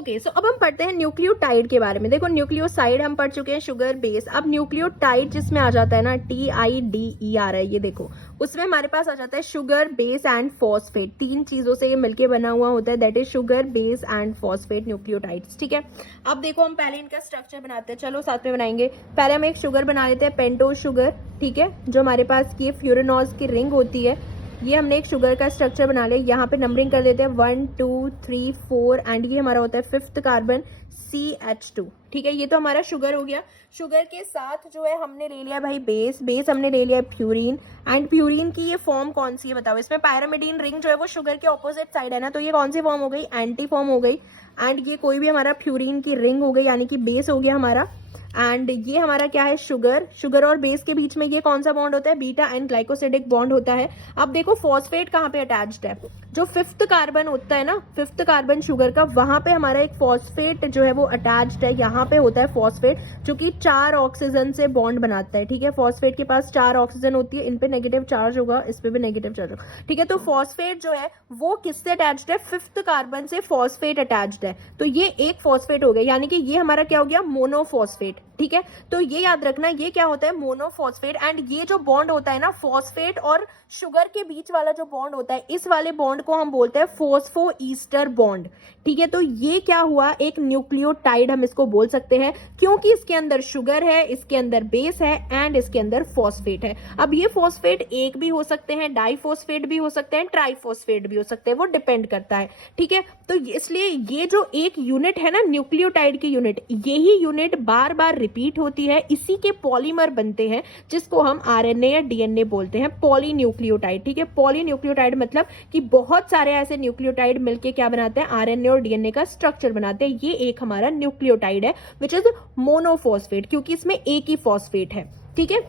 Okay so अब हम पढ़ते हैं न्यूक्लियोटाइड के बारे में। देखो न्यूक्लियोसाइड हम पढ़ चुके हैं, शुगर बेस। अब न्यूक्लियोटाइड जिसमें आ जाता है ना, TIDE आ रहा है, ये देखो, उसमें हमारे पास आ जाता है शुगर बेस एंड फॉस्फेट। तीन चीजों से ये मिलके बना हुआ होता है, that is sugar base and phosphate nucleotides. ठीक है, अब देखो हम पहले इनका स्ट्रक्चर बनाते हैं, चलो साथ में बनाएंगे। पहले हम एक शुगर बना लेते हैं, पेंटोज शुगर। ठीक है, जो हमारे पास की फ्यूरेनॉज की रिंग होती है, ये हमने एक शुगर का स्ट्रक्चर बना लिया। यहाँ पे नंबरिंग कर देते हैं 1 2 3 4 एंड ये हमारा होता है 5th कार्बन CH2। ठीक है, ये तो हमारा शुगर हो गया। शुगर के साथ जो है हमने ले लिया भाई बेस। बेस हमने ले लिया प्यूरिन। एंड प्यूरिन की ये फॉर्म कौन सी है बताओ? इसमें पैरामिडीन रिंग जो है वो शुगर के ऑपोजिट साइड है ना, तो ये कौन सी फॉर्म हो गई? एंटी फॉर्म हो गई। एंड ये कोई भी हमारा प्यूरिन की रिंग हो गई, यानी कि बेस हो गया हमारा। एंड ये हमारा क्या है? शुगर। शुगर और बेस के बीच में ये कौन सा बॉन्ड होता है? बीटा एंड ग्लाइकोसिडिक बॉन्ड होता है। अब देखो फॉस्फेट कहाँ पे अटैच्ड है? जो 5th कार्बन होता है ना, 5th कार्बन शुगर का, वहां पे हमारा एक फॉस्फेट जो है वो अटैच्ड है। यहाँ पे होता है फॉस्फेट, जो कि 4 ऑक्सीजन से बॉन्ड बनाता है। ठीक है, फॉस्फेट के पास 4 ऑक्सीजन होती है, इन पे नेगेटिव चार्ज होगा, इस पे भी नेगेटिव चार्ज होगा। ठीक है, तो फॉस्फेट जो है वो किससे अटैच्ड है? 5th कार्बन से फॉस्फेट अटैच्ड है। तो ये एक फॉस्फेट हो गया, यानी कि ये हमारा क्या हो गया? मोनोफॉस्फेट। ठीक है, तो ये याद रखना, ये क्या होता है? मोनोफॉस्फेट। एंड ये जो बॉन्ड होता है ना, फॉस्फेट और शुगर के बीच वाला जो बॉन्ड होता है, इस वाले बॉन्ड को हम बोलते हैं फोस्फो ईस्टर बॉन्ड। ठीक है, तो ये क्या हुआ? एक न्यूक्लियोटाइड हम इसको बोल सकते हैं, क्योंकि इसके अंदर शुगर है, इसके अंदर बेस है एंड इसके अंदर फॉस्फेट है। अब ये फॉस्फेट एक भी हो सकते हैं, डाइफॉस्फेट भी हो सकते हैं, ट्राइफॉस्फेट भी हो सकते हैं, वो डिपेंड करता है। ठीक है, तो इसलिए ये जो एक यूनिट है ना न्यूक्लियोटाइड की यूनिट, यही यूनिट बार बार रिपीट होती है, इसी के पॉलीमर बनते हैं, जिसको हम RNA या DNA बोलते हैं, पॉलीन्यूक्लियोटाइड। ठीक है, पॉलीन्यूक्लियोटाइड मतलब कि बहुत सारे ऐसे न्यूक्लियोटाइड मिलके क्या बनाते हैं? RNA और DNA का स्ट्रक्चर बनाते हैं। ये एक हमारा न्यूक्लियोटाइड है विच इज मोनोफॉस्फेट, क्योंकि इसमें एक ही फॉस्फेट है। ठीक है,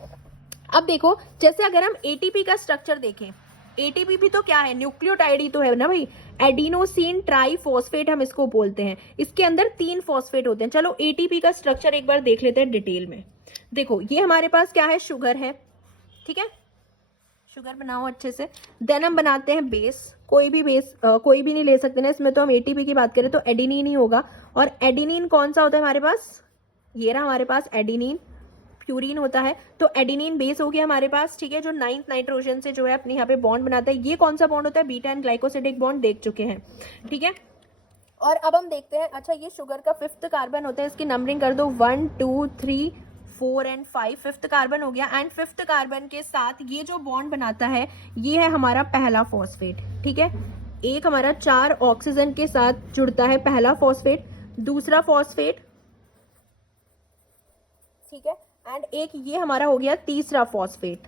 अब देखो जैसे अगर हम ATP का स्ट्रक्चर देखें, ATP भी तो क्या है? न्यूक्लियोटाइड ही तो है ना भाई। एडिनोसिन ट्राइफॉस्फेट हम इसको बोलते हैं। इसके अंदर 3 फॉस्फेट होते हैं। चलो ATP का स्ट्रक्चर एक बार देख लेते हैं डिटेल में। देखो ये हमारे पास क्या है? शुगर है। ठीक है, शुगर बनाओ अच्छे से। देन हम बनाते हैं बेस। कोई भी बेस कोई भी नहीं ले सकते ना, इसमें तो हम ATP की बात करें तो एडिनिन ही होगा। और एडिनिन कौन सा होता है हमारे पास? ये रहा हमारे पास एडिनिन। प्यूरिन होता है, तो एडिनिन बेस हो गया हमारे पास। ठीक है, जो 9th नाइट्रोजन से जो है अपने यहाँ पे बॉन्ड बनाता है। ये कौन सा बॉन्ड होता है? बीटा एंड ग्लाइकोसिडिक बॉन्ड देख चुके हैं। ठीक है, और अब हम देखते हैं, अच्छा ये शुगर का 5th कार्बन होता है, इसकी नंबरिंग कर दो 1 2 3 4 एंड 5। 5th कार्बन हो गया। एंड 5th कार्बन के साथ ये जो बॉन्ड बनाता है, ये है हमारा पहला फॉस्फेट। ठीक है, एक हमारा 4 ऑक्सीजन के साथ जुड़ता है पहला फॉस्फेट, दूसरा फॉस्फेट। ठीक है, एंड एक ये हमारा हो गया तीसरा फॉस्फेट।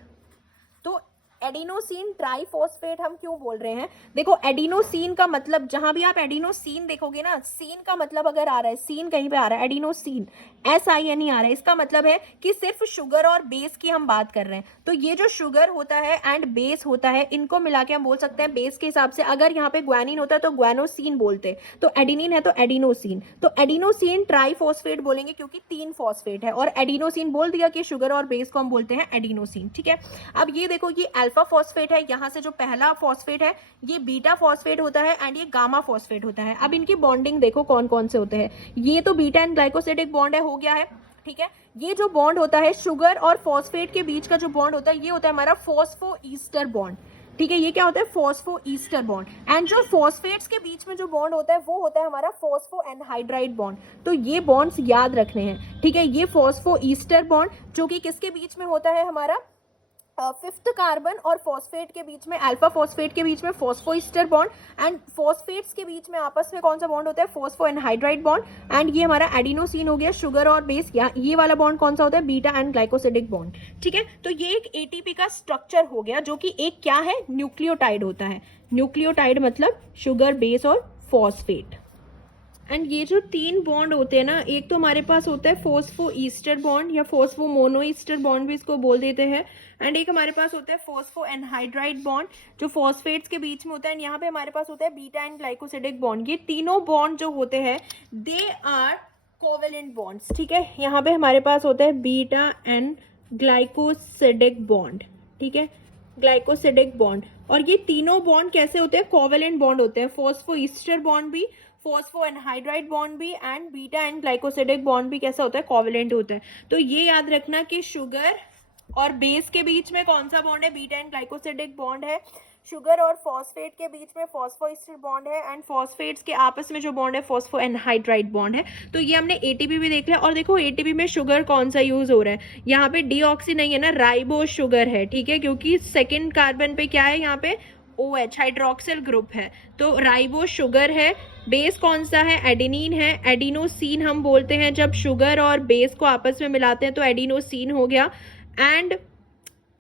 तो एडिनोसिन ट्राइफॉस्फेट हम क्यों बोल रहे हैं? देखो एडिनोसिन का मतलब, जहां भी आप एडिनोसिन देखोगे ना, सीन का मतलब अगर आ रहा है, सीन कहीं पे आ रहा है, एडिनोसिन SIN आ रहा है, इसका मतलब है कि सिर्फ शुगर और बेस की हम बात कर रहे हैं। तो ये जो शुगर होता है एंड बेस होता है, इनको मिला के हम बोल सकते हैं बेस के हिसाब से। अगर यहाँ पे ग्वानिन होता है तो ग्वानोसिन बोलते, तो एडिनिन है तो एडिनोसिन। तो एडिनोसिन ट्राइफॉस्फेट बोलेंगे क्योंकि 3 फॉस्फेट है, और एडिनोसिन बोल दिया कि शुगर और बेस को हम बोलते हैं एडिनोसिन। ठीक है, अब ये देखो, ये अल्फा फॉस्फेट है, यहां से जो पहला फॉस्फेट है ये बीटा फॉस्फेट होता है एंड ये गामा फॉस्फेट होता है। अब इनकी बॉन्डिंग देखो कौन कौन से होते हैं। ये तो बीटा एंड ग्लाइकोसिडिक बॉन्ड है, हो गया है। ठीक है, ये जो बॉन्ड होता है शुगर और फॉस्फेट के बीच का जो बॉन्ड होता है, ये होता है हमारा फॉस्फो ईस्टर बॉन्ड। ठीक है, ये क्या होता है? Phospho ester bond. एंड जो फॉस्फेट्स के बीच में जो बॉन्ड होता है वो होता है हमारा फॉस्फो एनहाइड्राइड बॉन्ड। तो ये बॉन्ड्स याद रखने हैं। ठीक है, ये फॉस्फो ईस्टर बॉन्ड जो कि किसके बीच में होता है? हमारा 5th कार्बन और फॉस्फेट के बीच में, अल्फा फॉस्फेट के बीच में फॉस्फोईस्टर बॉन्ड। एंड फॉस्फेट्स के बीच में आपस में कौन सा बॉन्ड होता है? Phospho anhydride bond. एंड ये हमारा एडिनोसिन हो गया, शुगर और बेस। ये वाला बॉन्ड कौन सा होता है? Beta and glycosidic bond. ठीक है, तो ये एक ATP का स्ट्रक्चर हो गया, जो कि एक क्या है? न्यूक्लियोटाइड होता है। न्यूक्लियोटाइड मतलब शुगर, बेस और फॉस्फेट। एंड ये जो 3 बॉन्ड होते हैं ना, एक तो हमारे पास होता है फॉस्फो ईस्टर बॉन्ड या फॉस्फो मोनोईस्टर बॉन्ड भी इसको बोल देते हैं। एंड एक हमारे पास होता है फॉस्फो एनहाइड्राइड बॉन्ड जो फॉस्फेट्स के बीच में होता है। एंड यहाँ पे हमारे पास होता है बीटा एंड ग्लाइकोसिडिक बॉन्ड। ये तीनों बॉन्ड जो होते हैं दे आर कोवेलेंट बॉन्ड्स। ठीक है, यहाँ पे हमारे पास होता है बीटा एंड ग्लाइकोसिडिक बॉन्ड। ठीक है, ग्लाइकोसिडिक बॉन्ड। और ये तीनों बॉन्ड कैसे होते हैं? कोवेलेंट बॉन्ड होते हैं। फॉस्फो ईस्टर बॉन्ड भी, फॉस्फो एनहाइड्राइड बॉन्ड भी and beta and glycosidic bond भी कैसा होता है, कोवैलेंट होता है। तो ये याद रखना कि शुगर और बेस के बीच में कौन सा बॉन्ड है, बीटा एंड ग्लाइकोसिडिक बॉन्ड है। शुगर और फॉस्फेट के बीच में फॉस्फोएस्टर बॉन्ड है एंड फॉस्फेट्स के आपस में जो बॉन्ड है फॉस्फो एनहाइड्राइड बॉन्ड है। तो ये हमने एटीपी भी देख लिया। और देखो एटीपी में शुगर कौन सा यूज हो रहा है, यहाँ पे डीऑक्सी नहीं है ना, राइबोस शुगर है, ठीक है, क्योंकि सेकेंड कार्बन पे क्या है, यहाँ पे OH हाइड्रोक्सिल ग्रुप है, तो राइबोस शुगर है। बेस कौन सा है, एडेनिन है, एडिनोसिन हम बोलते हैं जब शुगर और बेस को आपस में मिलाते हैं तो एडिनोसिन हो गया। एंड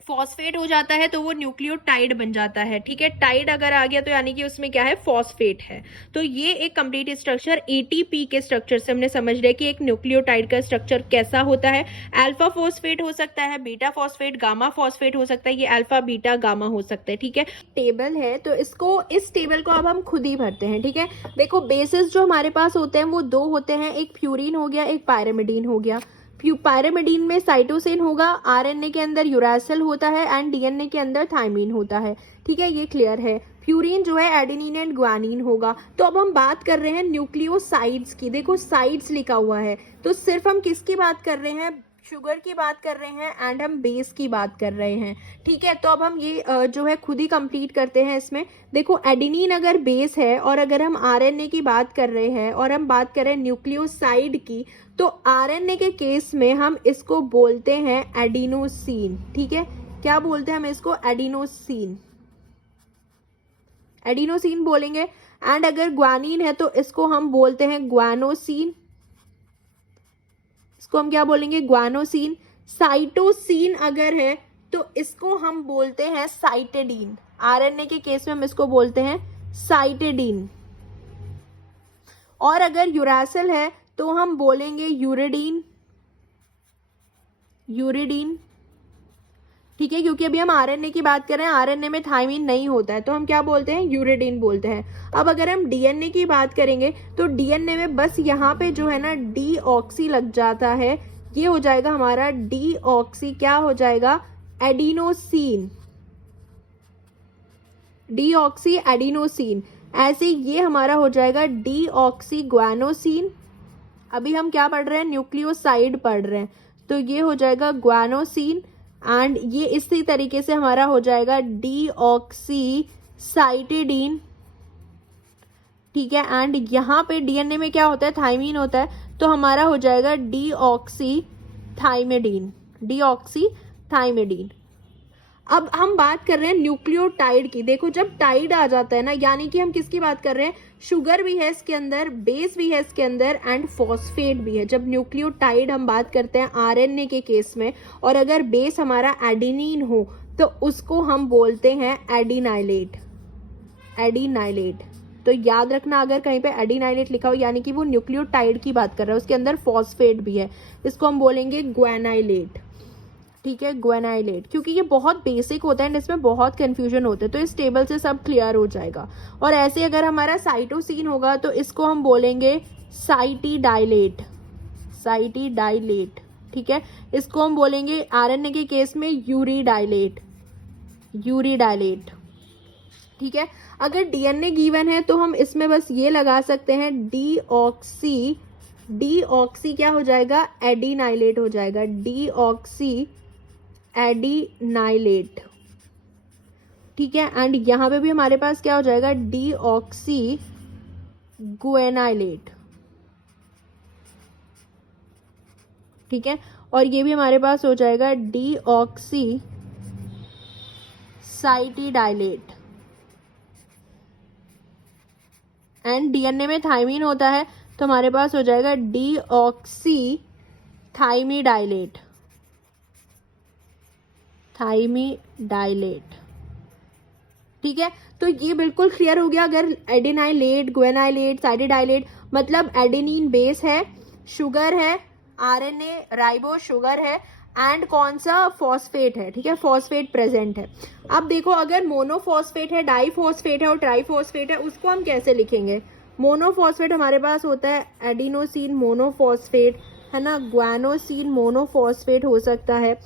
फॉस्फेट हो जाता है तो वो न्यूक्लियोटाइड बन जाता है, ठीक है। टाइड अगर आ गया तो यानी कि उसमें क्या है, फॉस्फेट है। तो ये एक कंप्लीट स्ट्रक्चर एटीपी के स्ट्रक्चर से हमने समझ लिया कि एक न्यूक्लियोटाइड का स्ट्रक्चर कैसा होता है। अल्फा फॉस्फेट हो सकता है, बीटा फॉस्फेट, गामा फॉस्फेट हो सकता है, ये अल्फा बीटा गामा हो सकता है, ठीक है। टेबल है तो इस टेबल को अब हम खुद ही भरते हैं, ठीक है। देखो बेसिस जो हमारे पास होते हैं वो दो होते हैं, एक प्यूरिन हो गया, एक पायरिमिडीन हो गया। पायरिमिडीन में साइटोसिन होगा, आरएनए के अंदर यूरासिल होता है एंड डीएनए के अंदर थायमीन होता है, ठीक है, ये क्लियर है। प्यूरिन जो है एडेनिन एंड ग्वानिन होगा। तो अब हम बात कर रहे हैं न्यूक्लियोसाइड्स की। देखो साइड्स लिखा हुआ है, तो सिर्फ हम किसकी बात कर रहे हैं, शुगर की बात कर रहे हैं एंड हम बेस की बात कर रहे हैं, ठीक है। तो अब हम ये जो है खुद ही कंप्लीट करते हैं इसमें। देखो एडेनिन अगर बेस है और अगर हम आरएनए की बात कर रहे हैं और हम बात कर रहे हैं न्यूक्लियोसाइड की, तो आरएनए के केस में हम इसको बोलते हैं एडिनोसिन, ठीक है। क्या बोलते हैं हम इसको, एडिनोसिन, एडिनोसिन बोलेंगे। एंड अगर ग्वानिन है तो इसको हम बोलते हैं ग्वानोसिन, इसको हम क्या बोलेंगे, ग्वानोसिन। साइटोसिन अगर है तो इसको हम बोलते हैं साइटेडीन, आरएनए के केस में हम इसको बोलते हैं साइटेडीन। और अगर यूरासिल है तो हम बोलेंगे यूरिडीन, यूरिडीन, ठीक है, क्योंकि अभी हम आरएनए की बात कर रहे हैं, आरएनए में थायमीन नहीं होता है तो हम क्या बोलते हैं, यूरिडीन बोलते हैं। अब अगर हम डीएनए की बात करेंगे तो डीएनए में बस यहाँ पे जो है ना डीऑक्सी लग जाता है, ये हो जाएगा हमारा डीऑक्सी, क्या हो जाएगा, एडिनोसिन, डीऑक्सी एडिनोसिन। ऐसे ये हमारा हो जाएगा डीऑक्सी ग्वानोसिन। अभी हम क्या पढ़ रहे हैं, न्यूक्लियोसाइड पढ़ रहे हैं, तो ये हो जाएगा ग्वानोसिन। एंड ये इसी तरीके से हमारा हो जाएगा डीऑक्सी साइटेडीन, ठीक है। एंड यहाँ पे डीएनए में क्या होता है, थायमीन होता है, तो हमारा हो जाएगा डीऑक्सी थाइमिडीन, डीऑक्सी थाइमिडीन। अब हम बात कर रहे हैं न्यूक्लियोटाइड की। देखो जब टाइड आ जाता है ना, यानी कि हम किसकी बात कर रहे हैं, शुगर भी है इसके अंदर, बेस भी है इसके अंदर एंड फॉस्फेट भी है। जब न्यूक्लियोटाइड हम बात करते हैं आरएनए के केस में, और अगर बेस हमारा एडेनिन हो तो उसको हम बोलते हैं एडिनाइलेट, एडिनाइलेट। तो याद रखना अगर कहीं पे एडिनाइलेट लिखा हो यानी कि वो न्यूक्लियोटाइड की बात कर रहा है, उसके अंदर फॉस्फेट भी है, इसको हम बोलेंगे ग्वेनाइलेट, ठीक है, ग्वेनाइलेट। क्योंकि ये बहुत बेसिक होता है एंड इसमें बहुत कंफ्यूजन होता है, तो इस टेबल से सब क्लियर हो जाएगा। और ऐसे अगर हमारा साइटोसिन होगा तो इसको हम बोलेंगे साइटिडाइलेट, साइटिडाइलेट, ठीक है, इसको हम बोलेंगे आरएनए के केस में यूरिडाइलेट, यूरिडाइलेट, ठीक है। अगर डीएनए गिवन है तो हम इसमें बस ये लगा सकते हैं डीऑक्सी, डीऑक्सी क्या हो जाएगा, एडिनाइलेट हो जाएगा, डीऑक्सी एडिनाइलेट, ठीक है। एंड यहां पे भी हमारे पास क्या हो जाएगा, डीऑक्सी ग्वेनाइलेट, ठीक है। और ये भी हमारे पास हो जाएगा डीऑक्सी साइटिडाइलेट। एंड डीएनए में थायमीन होता है तो हमारे पास हो जाएगा डीऑक्सी थाइमिडाइलेट, थाइमिडाइलेट, ठीक है। तो ये बिल्कुल क्लियर हो गया। अगर एडिनाइलेट, ग्वेनाइलेट, साइटिडाइलेट, मतलब एडेनिन बेस है, शुगर है, आरएनए राइबो शुगर है एंड कौन सा, फॉस्फेट है, ठीक है, फॉस्फेट प्रेजेंट है। अब देखो अगर मोनोफॉस्फेट है, डाइफॉस्फेट है और ट्राइफॉस्फेट है, उसको हम कैसे लिखेंगे। मोनोफॉस्फेट हमारे पास होता है एडिनोसिन मोनोफॉस्फेट, है ना, ग्वानोसिन मोनोफॉस्फेट हो सकता है,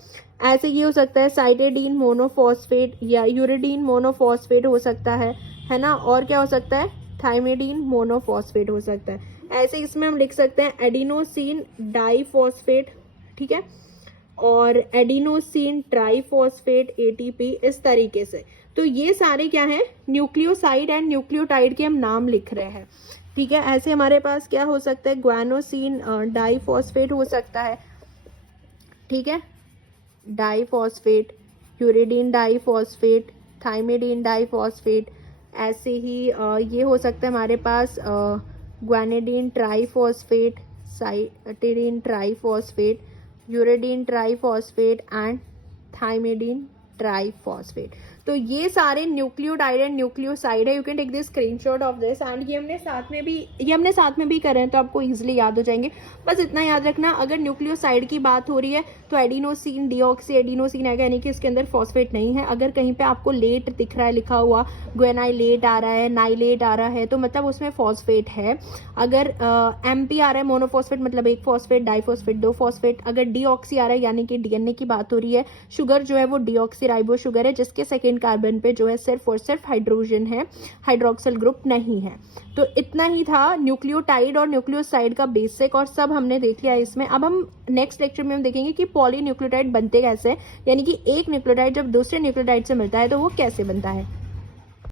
ऐसे ये हो सकता है साइटेडीन मोनोफॉस्फेट या यूरिडीन मोनोफॉस्फेट हो सकता है ना। और क्या हो सकता है, थाइमिडीन मोनोफॉस्फेट हो सकता है। ऐसे इसमें हम लिख सकते हैं एडिनोसिन डाइफॉस्फेट, ठीक है, और एडिनोसिन ट्राइफॉस्फेट एटीपी, इस तरीके से। तो ये सारे क्या हैं, न्यूक्लियोसाइड एंड न्यूक्लियोटाइड के हम नाम लिख रहे हैं, ठीक है। ऐसे हमारे पास क्या हो सकता है, ग्वानोसिन डाइफॉस्फेट हो सकता है, ठीक है, diphosphate, uridine diphosphate, thymidine diphosphate. ऐसे ही ये हो सकता है हमारे पास guanidine triphosphate, cytidine triphosphate, uridine triphosphate and thymidine triphosphate. तो ये सारे न्यूक्लियोटाइड एंड न्यूक्लियोसाइड है। You can take this screenshot of this and ये हमने साथ में भी करे हैं तो आपको इजीली याद हो जाएंगे। बस इतना याद रखना, अगर न्यूक्लियोसाइड की बात हो रही है तो एडिनोसिन डीऑक्सी एडिनोसिन आएगा, यानी कि इसके अंदर फॉस्फेट नहीं है। अगर कहीं पे आपको लेट दिख रहा है लिखा हुआ, ग्वेनाइलेट आ रहा है, नाइलेट आ रहा है, तो मतलब उसमें फॉस्फेट है। अगर एमपी आ रहा है मोनोफॉस्फेट मतलब एक फॉस्फेट, डाइफॉस्फेट दो फॉस्फेट। अगर डीऑक्सी आ रहा है यानी कि डीएनए की बात हो रही है। शुगर जो है वो डीऑक्सी राइबो शुगर है जिसके सेकेंड कार्बन पे जो है सिर्फ और सिर्फ हाइड्रोजन है, हाइड्रोक्सिल ग्रुप नहीं है। तो इतना ही था न्यूक्लियोटाइड और न्यूक्लियोसाइड का बेसिक, और सब हमने देख लिया इसमें। अब हम नेक्स्ट लेक्चर में हम देखेंगे कि पॉलीन्यूक्लियोटाइड बनते कैसे, यानी कि एक न्यूक्लियोटाइड जब दूसरे न्यूक्लियोटाइड से मिलता है तो वो कैसे बनता है।